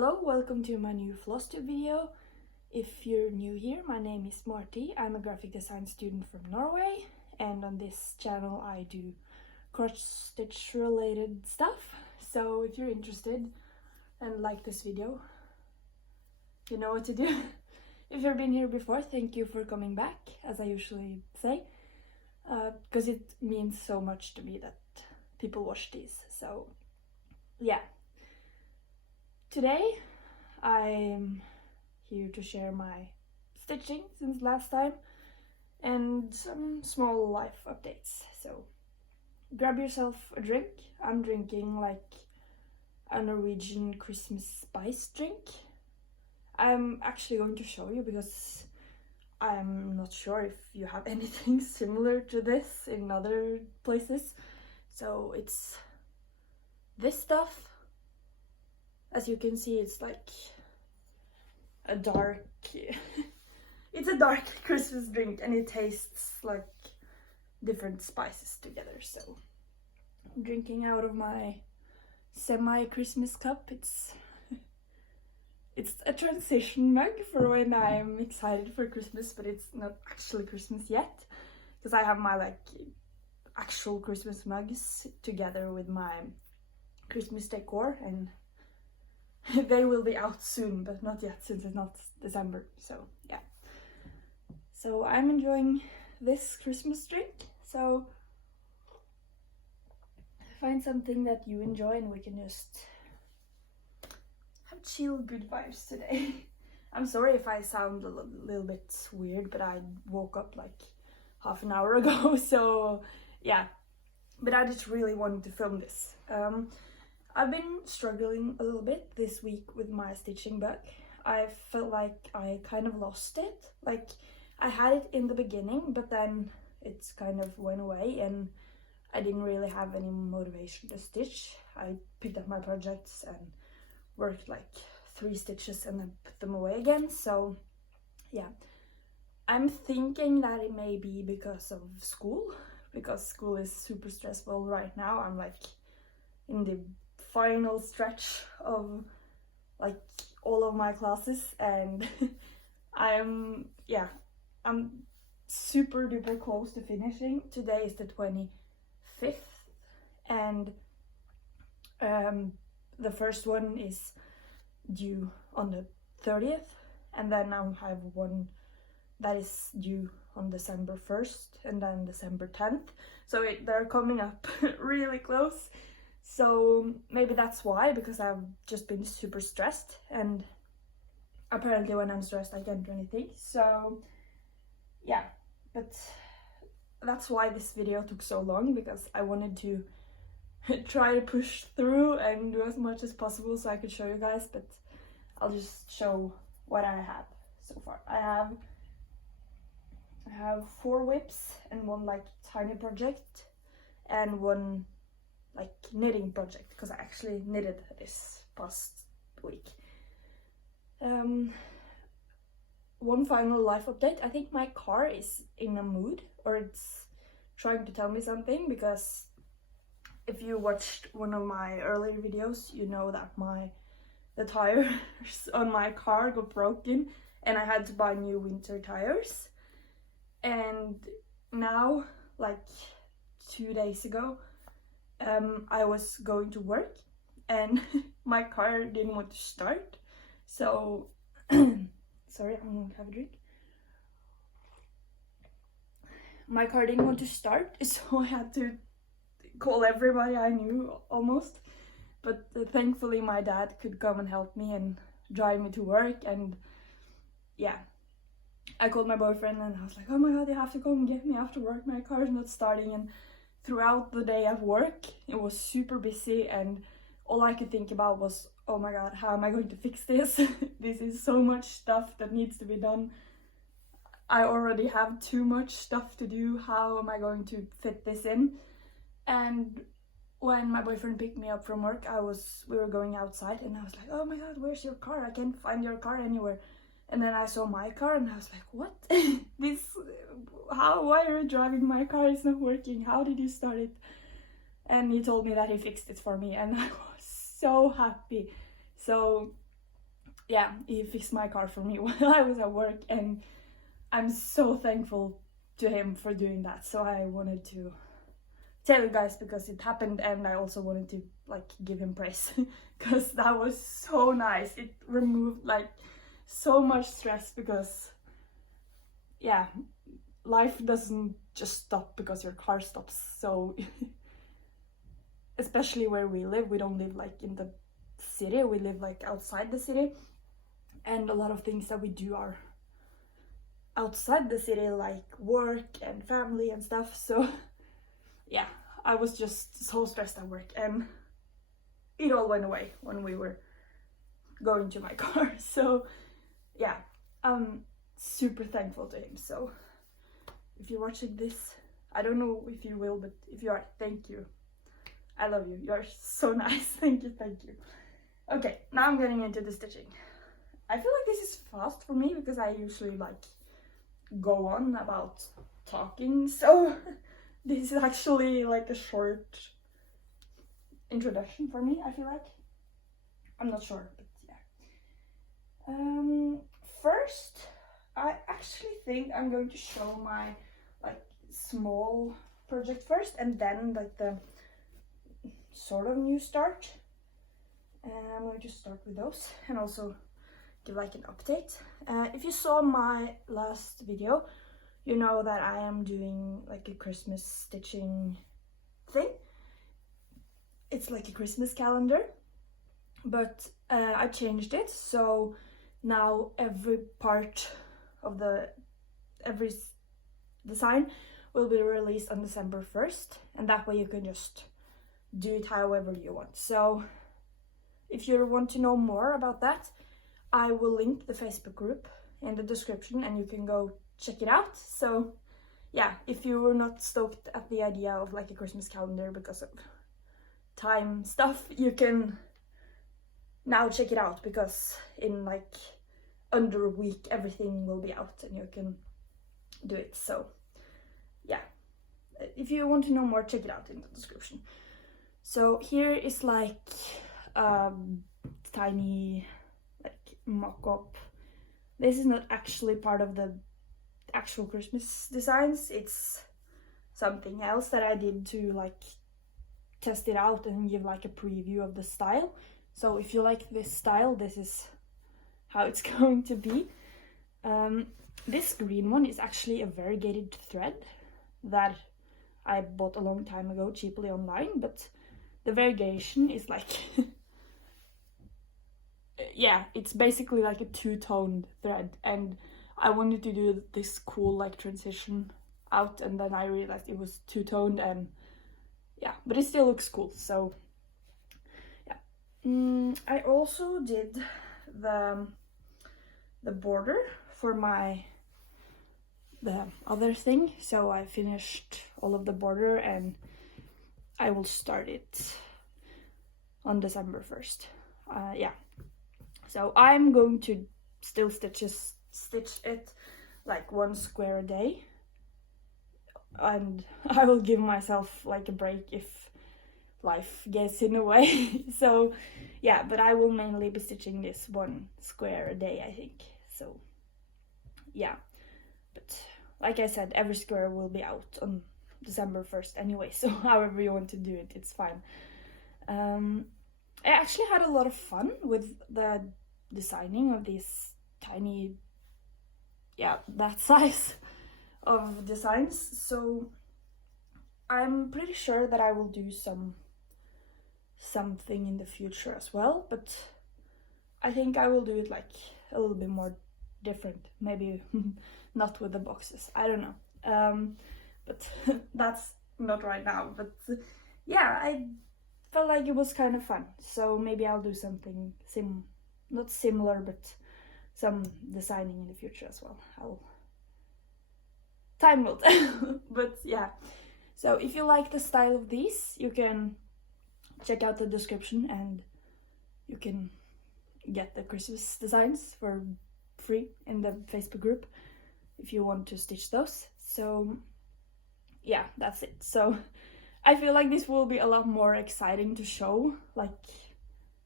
Hello, welcome to my new Flosstube video. If you're new here, my name is Marty. I'm a graphic design student from Norway, and on this channel I do crotch stitch related stuff. So if you're interested and like this video, you know what to do. If you've been here before, thank you for coming back, as I usually say, because it means so much to me that people watch these. So yeah. Today I'm here to share my stitching since last time and some small life updates. So grab yourself a drink. I'm drinking like a Norwegian Christmas spice drink. I'm actually going to show you because I'm not sure if you have anything similar to this in other places. So it's this stuff. As you can see, it's like a dark it's a dark Christmas drink, and it tastes like different spices together. So I'm drinking out of my semi-Christmas cup. It's a transition mug for when I'm excited for Christmas, but it's not actually Christmas yet, because I have my like actual Christmas mugs together with my Christmas decor, and they will be out soon, but not yet since it's not December. So yeah, so I'm enjoying this Christmas drink. So find something that you enjoy and we can just have chill, good vibes today. I'm sorry if I sound a little bit weird, but I woke up like half an hour ago. So yeah, but I just really wanted to film this. I've been struggling a little bit this week with my stitching bug. I felt like I kind of lost it. Like I had it in the beginning, but then it's kind of went away and I didn't really have any motivation to stitch. I picked up my projects and worked like 3 stitches and then put them away again. So yeah, I'm thinking that it may be because of school, because school is super stressful right now. I'm like in the final stretch of like all of my classes, and I'm super duper close to finishing. Today is the 25th, and the first one is due on the 30th, and then I have one that is due on December 1st and then December 10th. So they're coming up really close. So maybe that's why, because I've just been super stressed, and apparently when I'm stressed I can't do anything. So yeah, but that's why this video took so long, because I wanted to try to push through and do as much as possible so I could show you guys. But I'll just show what I have so far. I have 4 whips and 1 like tiny project and 1 like knitting project, because I actually knitted this past week. One final life update. I think my car is in a mood, or it's trying to tell me something, because if you watched one of my earlier videos, you know that the tires on my car got broken and I had to buy new winter tires. And now, like 2 days ago, I was going to work and my car didn't want to start. So sorry, I'm going to have a drink. My car didn't want to start, so I had to call everybody I knew almost. But thankfully my dad could come and help me and drive me to work. And yeah, I called my boyfriend and I was like, oh my god, you have to come get me after work, my car is not starting. And throughout the day at work, it was super busy, and all I could think about was, oh my god, how am I going to fix this? This is so much stuff that needs to be done. I already have too much stuff to do. How am I going to fit this in? And when my boyfriend picked me up from work, we were going outside, and I was like, oh my god, where's your car? I can't find your car anywhere. And then I saw my car and I was like, what? Why are you driving my car? It's not working. How did you start it? And he told me that he fixed it for me, and I was so happy. So yeah, he fixed my car for me while I was at work, and I'm so thankful to him for doing that. So I wanted to tell you guys because it happened, and I also wanted to like give him praise because that was so nice. It removed like so much stress because yeah, life doesn't just stop because your car stops. So especially where we live, we don't live like in the city, we live like outside the city, and a lot of things that we do are outside the city, like work and family and stuff. So yeah, I was just so stressed at work, and it all went away when we were going to my car. So yeah, I'm super thankful to him. So if you're watching this, I don't know if you will, but if you are, thank you. I love you. You're so nice. Thank you, thank you. Okay, now I'm getting into the stitching. I feel like this is fast for me because I usually like go on about talking, so this is actually like a short introduction for me, I feel like. I'm not sure, but yeah. First, I actually think I'm going to show my like small project first, and then like the sort of new start. And I'm going to start with those and also give like an update. If you saw my last video, you know that I am doing like a Christmas stitching thing. It's like a Christmas calendar, but I changed it, so now every part of every design will be released on December 1st, and that way you can just do it however you want. So if you want to know more about that, I will link the Facebook group in the description and you can go check it out. So yeah, if you were not stoked at the idea of like a Christmas calendar because of time stuff, you can now check it out, because in like under a week everything will be out and you can do it. So yeah, if you want to know more, check it out in the description. So here is like tiny like mock-up. This is not actually part of the actual Christmas designs, it's something else that I did to like test it out and give like a preview of the style. So if you like this style, this is how it's going to be. This green one is actually a variegated thread that I bought a long time ago cheaply online, but the variegation is like yeah, it's basically like a two-toned thread, and I wanted to do this cool like transition out, and then I realized it was two-toned, and yeah, but it still looks cool. So yeah, I also did the border for the other thing, so I finished all of the border and I will start it on December 1st. Yeah, so I'm going to still stitch it like 1 square a day, and I will give myself like a break if life gets in the way. So yeah, but I will mainly be stitching this 1 square a day, I think. So yeah, but like I said, every square will be out on December 1st anyway, so however you want to do it, it's fine. I actually had a lot of fun with the designing of these tiny, yeah, that size of designs. So I'm pretty sure that I will do something in the future as well, but I think I will do it like a little bit more different, maybe not with the boxes, I don't know, but that's not right now. But yeah, I felt like it was kind of fun, so maybe I'll do something not similar, but some designing in the future as well. Time will tell. But yeah, so if you like the style of these, you can check out the description and you can get the Christmas designs for free in the Facebook group if you want to stitch those. So yeah, that's it. So I feel like this will be a lot more exciting to show, like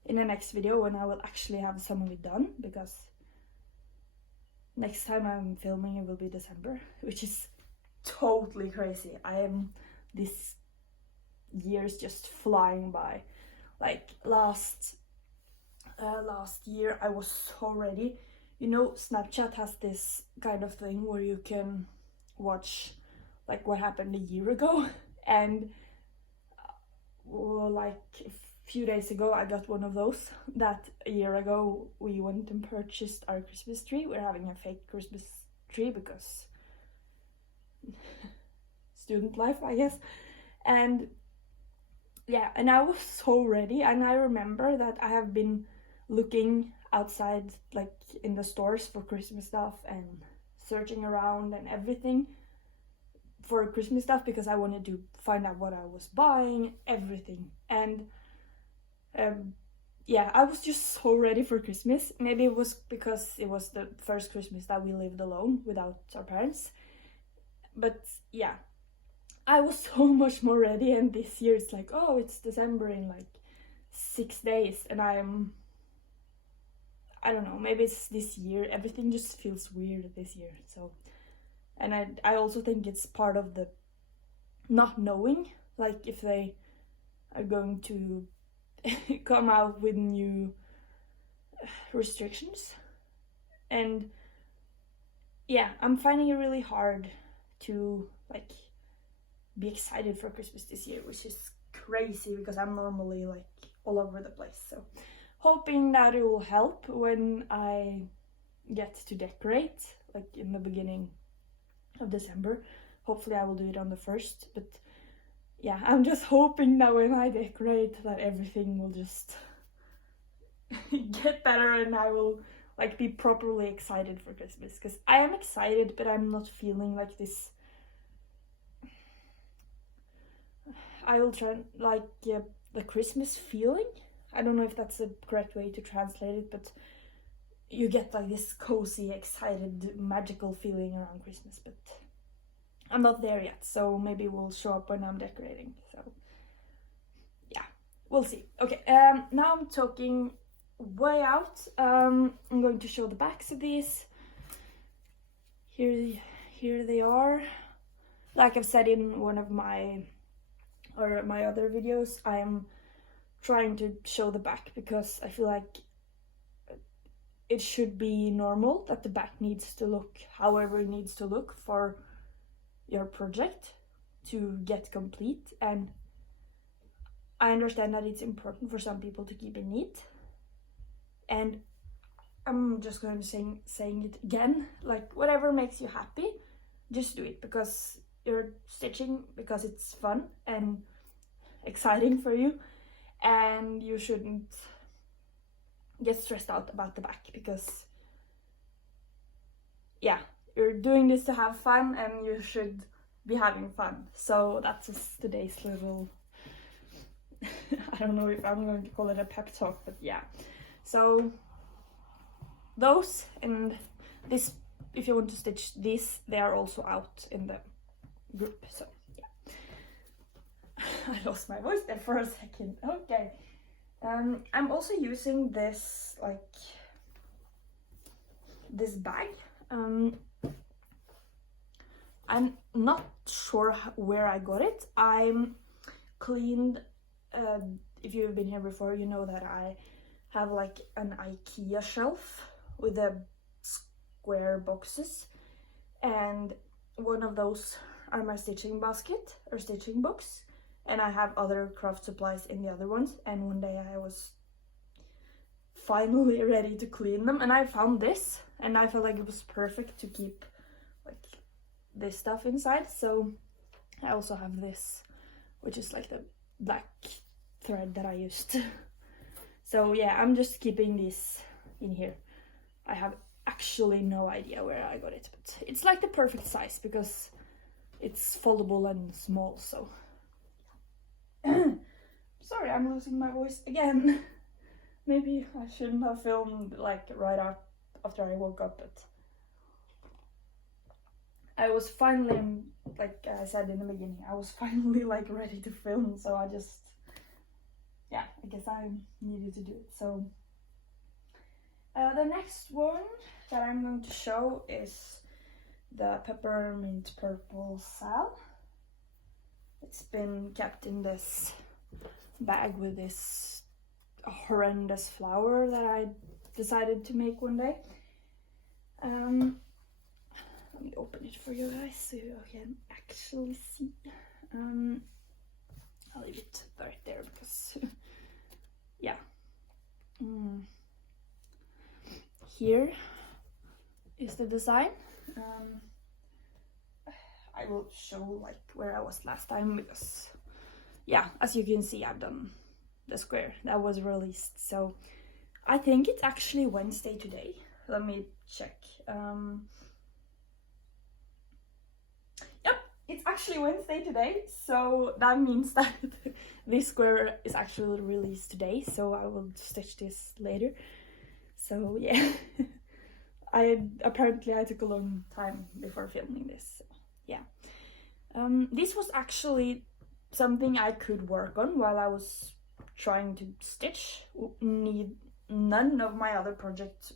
in the next video when I will actually have some of it done, because next time I'm filming it will be December, which is totally crazy. This year's just flying by. Like last year I was so ready. You know, Snapchat has this kind of thing where you can watch like what happened a year ago, and like a few days ago I got one of those. That a year ago we went and purchased our Christmas tree. We're having a fake Christmas tree because student life, I guess. And yeah, and I was so ready, and I remember that I have been looking outside like in the stores for Christmas stuff and searching around and everything for Christmas stuff because I wanted to find out what I was buying, everything. And yeah, I was just so ready for Christmas. Maybe it was because it was the first Christmas that we lived alone without our parents, but yeah, I was so much more ready. And this year it's like, oh, it's December in like 6 days, and I don't know, maybe it's this year, everything just feels weird this year. So, and I also think it's part of the not knowing, like if they are going to come out with new restrictions. And yeah, I'm finding it really hard to like be excited for Christmas this year, which is crazy because I'm normally like all over the place. So hoping that it will help when I get to decorate, like in the beginning of December. Hopefully I will do it on the 1st, but yeah, I'm just hoping that when I decorate that everything will just get better and I will like be properly excited for Christmas, because I am excited, but I'm not feeling like this. I will try like the Christmas feeling. I don't know if that's the correct way to translate it, but you get like this cozy, excited, magical feeling around Christmas, but I'm not there yet, so maybe it will show up when I'm decorating. So yeah, we'll see. Okay, now I'm talking way out. I'm going to show the backs of these. Here they are. Like I've said in one of my other videos, I'm trying to show the back because I feel like it should be normal that the back needs to look however it needs to look for your project to get complete. And I understand that it's important for some people to keep it neat, and I'm just going to saying it again, like whatever makes you happy, just do it, because you're stitching because it's fun and exciting for you, and you shouldn't get stressed out about the back, because yeah, you're doing this to have fun and you should be having fun. So that's just today's little I don't know if I'm going to call it a pep talk, but yeah. So those, and this, if you want to stitch these, they are also out in the group. So yeah, I lost my voice there for a second. Okay, I'm also using this this bag. I'm not sure where I got it. I'm cleaned. If you've been here before, you know that I have like an IKEA shelf with the square boxes, and one of those are my stitching basket or stitching box, and I have other craft supplies in the other ones. And one day I was finally ready to clean them, and I found this, and I felt like it was perfect to keep like this stuff inside. So I also have this, which is like the black thread that I used. So yeah, I'm just keeping this in here. I have actually no idea where I got it, but it's like the perfect size because it's foldable and small. So sorry, I'm losing my voice again. Maybe I shouldn't have filmed like right after I woke up, but I was finally, like I said in the beginning, I was finally like ready to film, so I just, yeah, I guess I needed to do it. So the next one that I'm going to show is the peppermint purple sal. It's been kept in this bag with this horrendous flower that I decided to make one day. Let me open it for you guys so you can actually see. I'll leave it right there because yeah. Here is the design. I will show like where I was last time because yeah, as you can see, I've done the square that was released. So I think it's actually Wednesday today. Let me check. Yep, it's actually Wednesday today, so that means that this square is actually released today, so I will stitch this later. So yeah, I took a long time before filming this, so yeah. This was actually something I could work on while I was trying to stitch. None of my other projects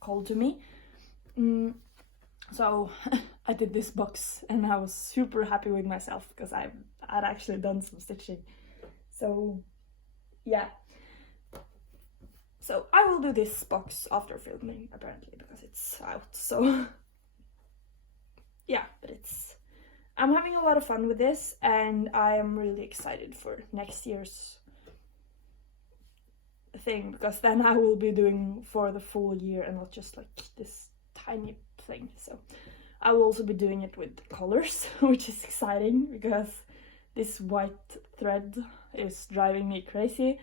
called to me. So I did this box and I was super happy with myself because I'd actually done some stitching. So yeah. So I will do this box after filming apparently because it's out, so yeah, but I'm having a lot of fun with this and I am really excited for next year's thing because then I will be doing for the full year and not just like this tiny thing. So I will also be doing it with colors, which is exciting because this white thread is driving me crazy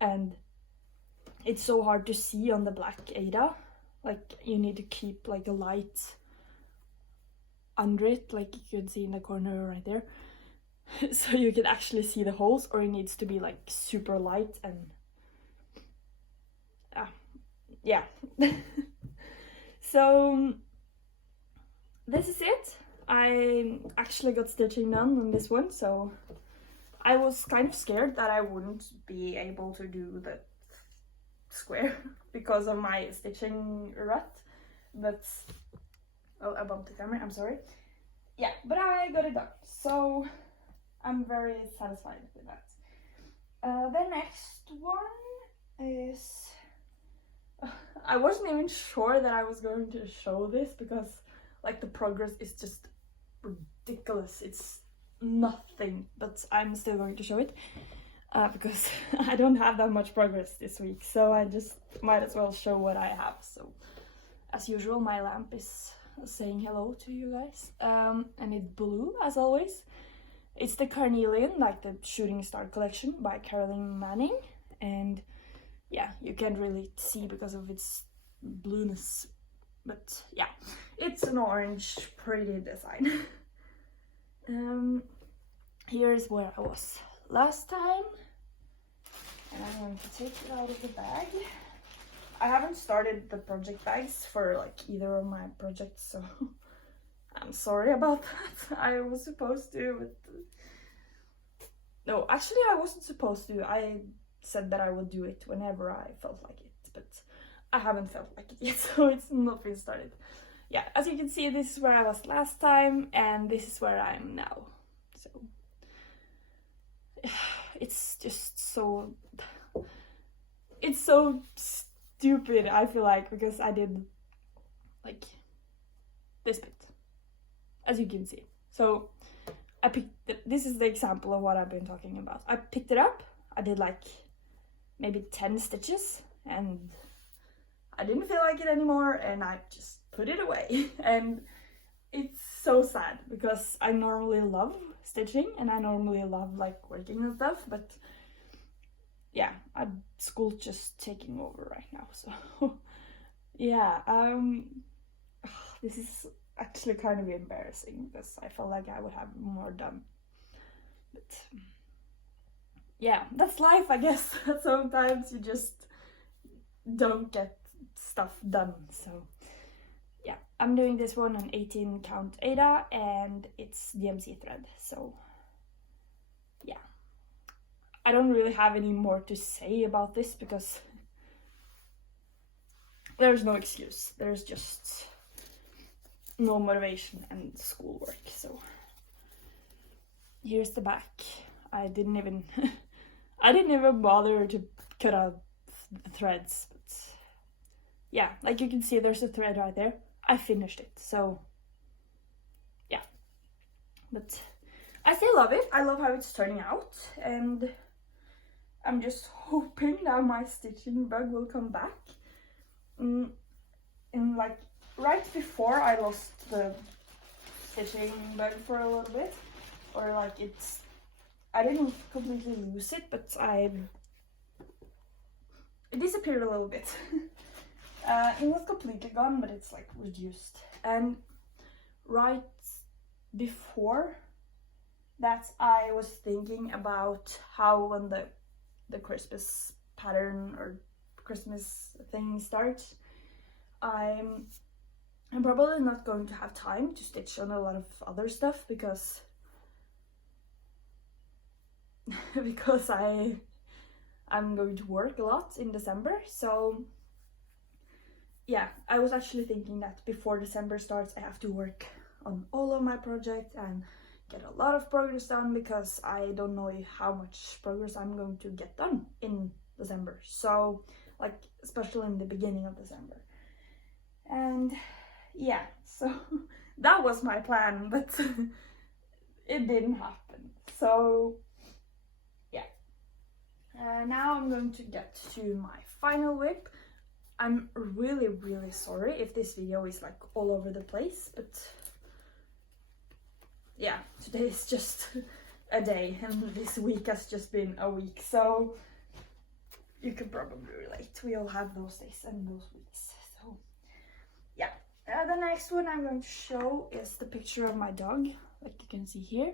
and it's so hard to see on the black Ada. Like you need to keep like a light under it, like you can see in the corner right there, so you can actually see the holes, or it needs to be like super light and yeah. So this is it. I actually got stitching done on this one, so I was kind of scared that I wouldn't be able to do the square because of my stitching rut, but oh, I bumped the camera, I'm sorry. Yeah, but I got it done, so I'm very satisfied with that. The next one is I wasn't even sure that I was going to show this because like the progress is just ridiculous. It's nothing, but I'm still going to show it because I don't have that much progress this week, so I just might as well show what I have. So as usual, my lamp is saying hello to you guys, and it's blue as always. It's the Carnelian, like the Shooting Star collection by Carolyn Manning, and yeah, you can't really see because of its blueness, but yeah, it's an orange pretty design. Here's where I was last time, and I'm going to take it out of the bag. I haven't started the project bags for like either of my projects, so I'm sorry about that. I was supposed to, but no, actually I wasn't supposed to. I said that I would do it whenever I felt like it, but I haven't felt like it yet, so it's not been started. Yeah, as you can see, this is where I was last time, and this is where I am now. So it's just so, it's so stupid, I feel like, because I did like this bit, as you can see. So I picked it, this is the example of what I've been talking about. I picked it up, I did like maybe 10 stitches, and I didn't feel like it anymore, and I just put it away. And it's so sad because I normally love stitching and I normally love like working and stuff, but yeah, school's just taking over right now, so yeah, this is actually kind of embarrassing because I felt like I would have more done, but yeah, that's life, I guess. Sometimes you just don't get stuff done. So yeah, I'm doing this one on 18 count Ada, and it's DMC thread, so yeah, I don't really have any more to say about this because there's no excuse. There's just no motivation and schoolwork. So here's the back. I didn't even bother to cut out the threads, but yeah, like you can see there's a thread right there. I finished it, so yeah. But I still love it. I love how it's turning out, and I'm just hoping that my stitching bug will come back. And like right before I lost the stitching bug for a little bit, or like I didn't completely lose it, but it disappeared a little bit. It was completely gone, but it's like reduced. And right before that, I was thinking about how when the Christmas pattern or Christmas thing starts, I'm probably not going to have time to stitch on a lot of other stuff because I'm going to work a lot in December. So yeah, I was actually thinking that before December starts, I have to work on all of my projects and get a lot of progress done, because I don't know how much progress I'm going to get done in December. So like especially in the beginning of December. And yeah, so that was my plan, but it didn't happen. So yeah, now I'm going to get to my final whip. I'm really sorry if this video is like all over the place, but yeah, today is just a day and this week has just been a week, so you can probably relate. We all have those days and those weeks. So yeah, the next one I'm going to show is the picture of my dog, like you can see here.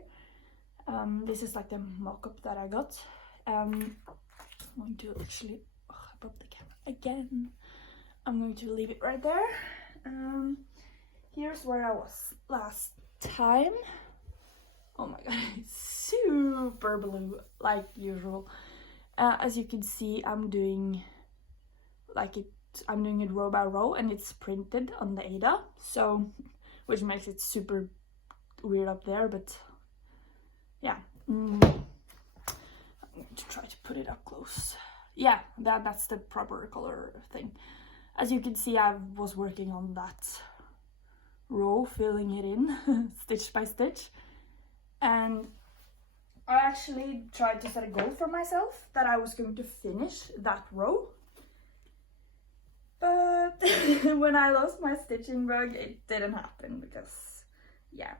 This is like the mock-up that I got. I'm going to actually, I broke the camera again. I'm going to leave it right there. Here's where I was last time. Oh my god, it's super blue like usual. As you can see, I'm doing it row by row, and it's printed on the Ada, so which makes it super weird up there, but yeah. I'm going to try to put it up close. Yeah, that's the proper color thing. As you can see, I was working on that row, filling it in stitch by stitch, and I actually tried to set a goal for myself that I was going to finish that row, but when I lost my stitching bug, it didn't happen because yeah,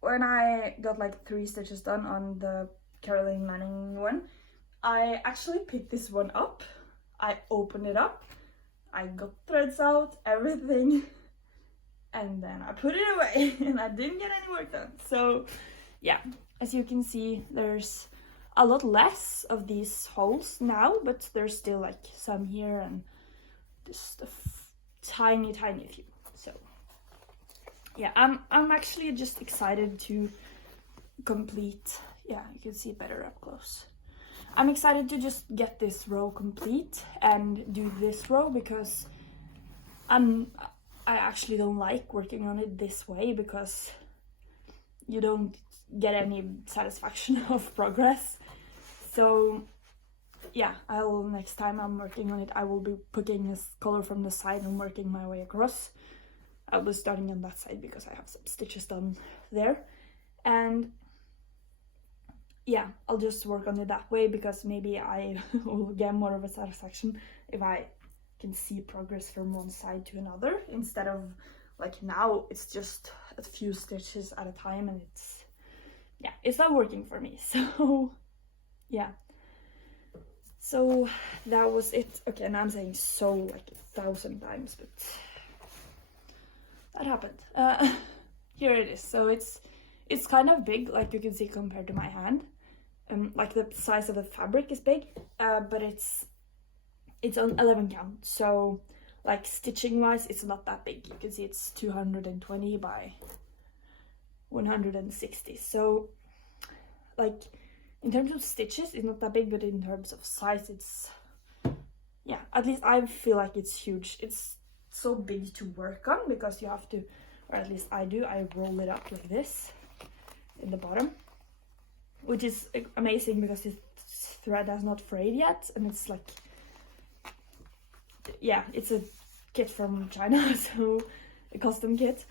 when I got like 3 stitches done on the Caroline Manning one, I actually picked this one up. I opened it up, I got threads out, everything, and then I put it away and I didn't get any work done. So yeah, as you can see, there's a lot less of these holes now, but there's still like some here and just a tiny few. So yeah, I'm actually just excited to complete. Yeah, you can see it better up close. I'm excited to just get this row complete and do this row, because I actually don't like working on it this way, because you don't get any satisfaction of progress. So yeah, next time I'm working on it, I will be putting this color from the side and working my way across. I'll be starting on that side because I have some stitches done there, and yeah, I'll just work on it that way, because maybe I will get more of a satisfaction if I can see progress from one side to another, instead of like now it's just a few stitches at a time, and it's not working for me. So yeah, so that was it. Okay, and I'm saying so like 1,000 times, but that happened. Here it is. So it's kind of big, like you can see, compared to my hand. Like the size of the fabric is big, but it's on 11 count, so like stitching wise it's not that big. You can see it's 220 by 160, so like in terms of stitches, it's not that big, but in terms of size, it's, yeah, at least I feel like it's huge. It's so big to work on because you have to, or at least I do, I roll it up like this in the bottom, which is amazing because this thread has not frayed yet, and it's like, yeah, it's a kit from China, so a custom kit,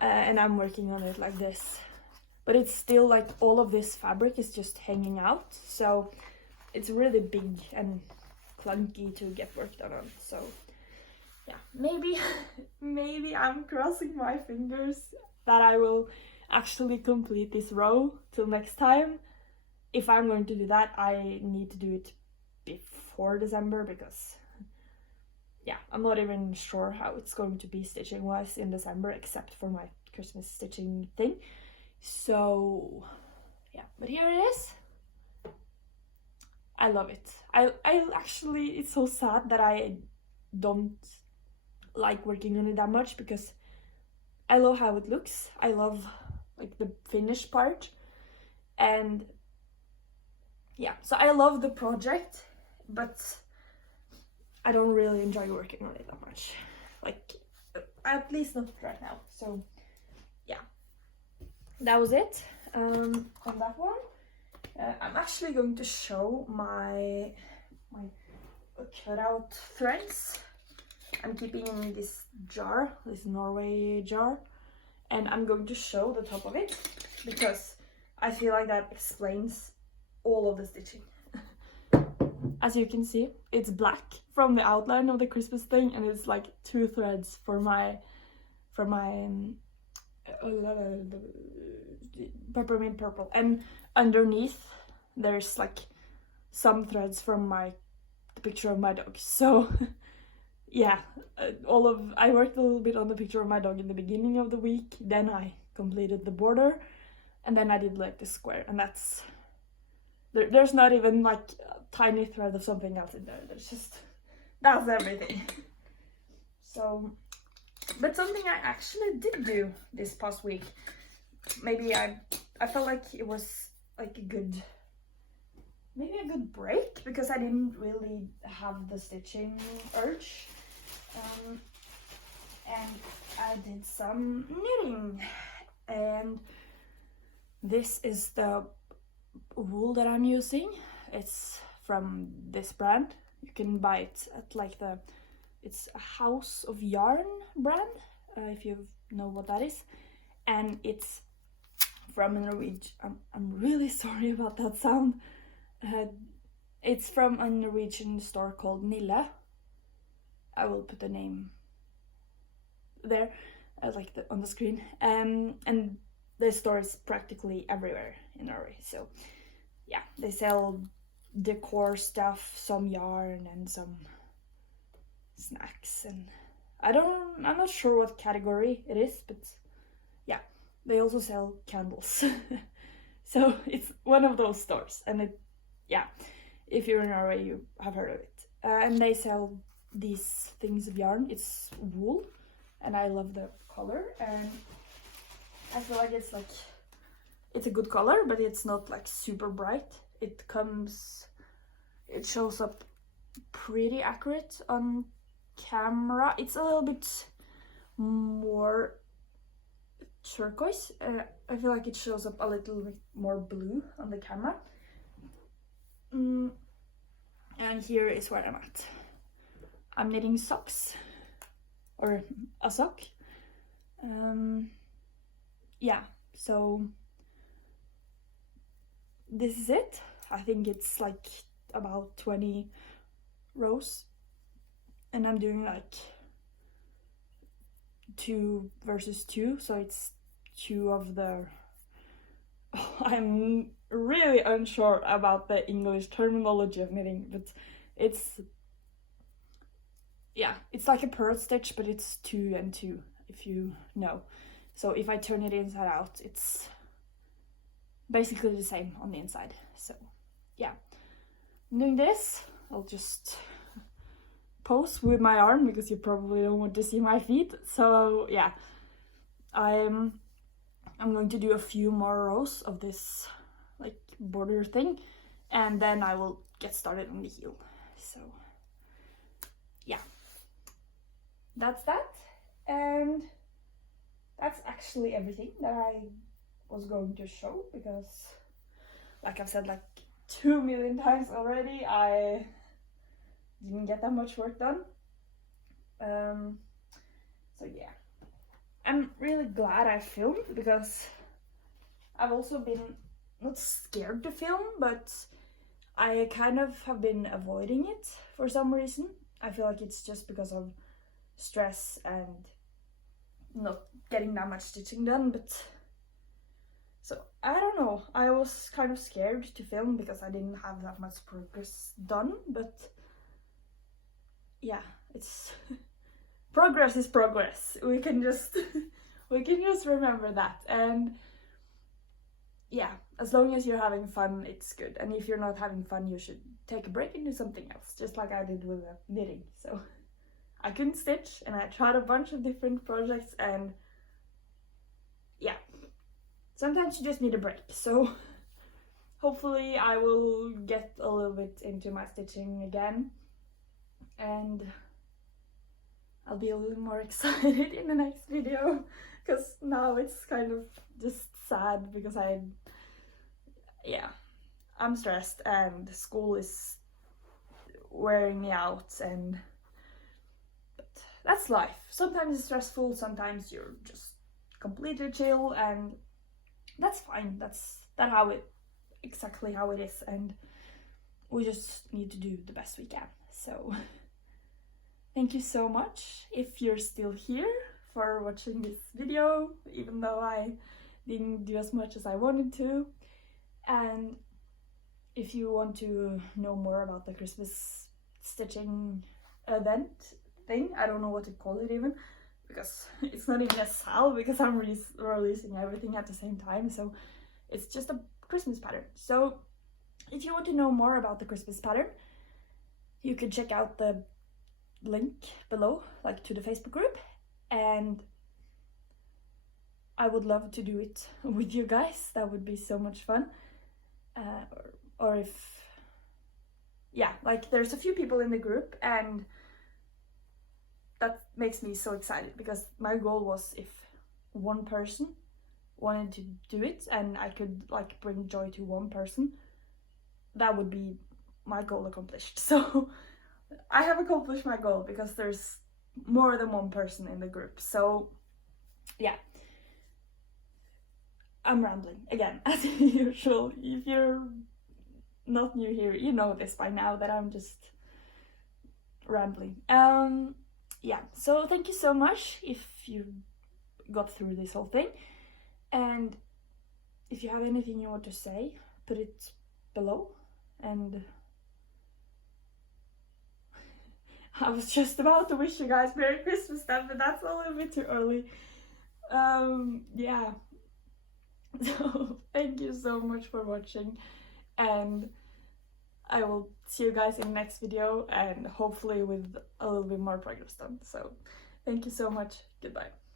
and I'm working on it like this, but it's still like all of this fabric is just hanging out, so it's really big and clunky to get work done on. So yeah, maybe I'm crossing my fingers that I will actually complete this row till next time. If I'm going to do that, I need to do it before December, because yeah, I'm not even sure how it's going to be stitching wise in December, except for my Christmas stitching thing. So yeah, but here it is. I love it. I actually, it's so sad that I don't like working on it that much, because I love how it looks. I love like the finished part, and yeah, so I love the project, but I don't really enjoy working on it that much, like at least not right now. So yeah, that was it on that one. I'm actually going to show my cutout threads. I'm keeping in this jar, this Norway jar, and I'm going to show the top of it because I feel like that explains all of the stitching. As you can see, it's black from the outline of the Christmas thing, and it's like 2 threads for my peppermint purple, and underneath there's like some threads from the picture of my dog. So yeah, I worked a little bit on the picture of my dog in the beginning of the week, then I completed the border, and then I did like the square, and that's there's not even like a tiny thread of something else in there. That's everything. So, but something I actually did do this past week, maybe I felt like it was like a good break, because I didn't really have the stitching urge, and I did some knitting, and this is the wool that I'm using. It's from this brand. You can buy it at like it's a House of Yarn brand, if you know what that is, and it's from a Norwegian, I'm really sorry about that sound. It's from a Norwegian store called Nille. I will put the name there, like on the screen. And the store is practically everywhere in Norway. So yeah, they sell decor stuff, some yarn, and some snacks, and I'm not sure what category it is, but yeah, they also sell candles. So it's one of those stores, and yeah, if you're in Norway, you have heard of it. And they sell these things of yarn. It's wool, and I love the color, and I feel like it's a good color, but it's not like super bright. It shows up pretty accurate on camera. It's a little bit more turquoise. I feel like it shows up a little bit more blue on the camera. And here is where I'm at. I'm knitting socks, or a sock. Yeah, so this is it. I think it's like about 20 rows, and I'm doing like 2 versus 2, so it's 2 of the I'm really unsure about the English terminology of knitting, but it's like a purl stitch, but it's 2 and 2, if you know. So if I turn it inside out, it's basically the same on the inside. So yeah, I'm doing this. I'll just pose with my arm because you probably don't want to see my feet. So yeah, I'm going to do a few more rows of this like border thing, and then I will get started on the heel. So yeah, that's that, and that's actually everything that I was going to show, because like I've said like 2 million times already, I didn't get that much work done. So yeah, I'm really glad I filmed, because I've also been not scared to film, but I kind of have been avoiding it for some reason. I feel like it's just because of stress and not getting that much stitching done, but so I don't know, I was kind of scared to film because I didn't have that much progress done, but yeah, it's progress is progress. We can just remember that. And yeah, as long as you're having fun, it's good. And if you're not having fun, you should take a break and do something else, just like I did with knitting. So I couldn't stitch, and I tried a bunch of different projects, and yeah, sometimes you just need a break. So hopefully I will get a little bit into my stitching again, and I'll be a little more excited in the next video, because now it's kind of just sad because I'm stressed and school is wearing me out, but that's life. Sometimes it's stressful, sometimes you're just completely chill, and that's fine. That's exactly how it is, and we just need to do the best we can. So thank you so much if you're still here for watching this video, even though I didn't do as much as I wanted to. And if you want to know more about the Christmas stitching event thing, I don't know what to call it even, because it's not even a sale, because I'm releasing everything at the same time, so it's just a Christmas pattern. So if you want to know more about the Christmas pattern, you can check out the link below, like to the Facebook group, and I would love to do it with you guys. That would be so much fun. Or if, yeah, like there's a few people in the group, and that makes me so excited, because my goal was if one person wanted to do it and I could like bring joy to one person, that would be my goal accomplished. So I have accomplished my goal, because there's more than one person in the group. So yeah, I'm rambling again as usual. If you're not new here, you know this by now, that I'm just rambling. Yeah, so thank you so much if you got through this whole thing, and if you have anything you want to say, put it below. And I was just about to wish you guys Merry Christmas then, but that's a little bit too early. Yeah, so thank you so much for watching, and I will see you guys in the next video, and hopefully with a little bit more progress done. So thank you so much. Goodbye.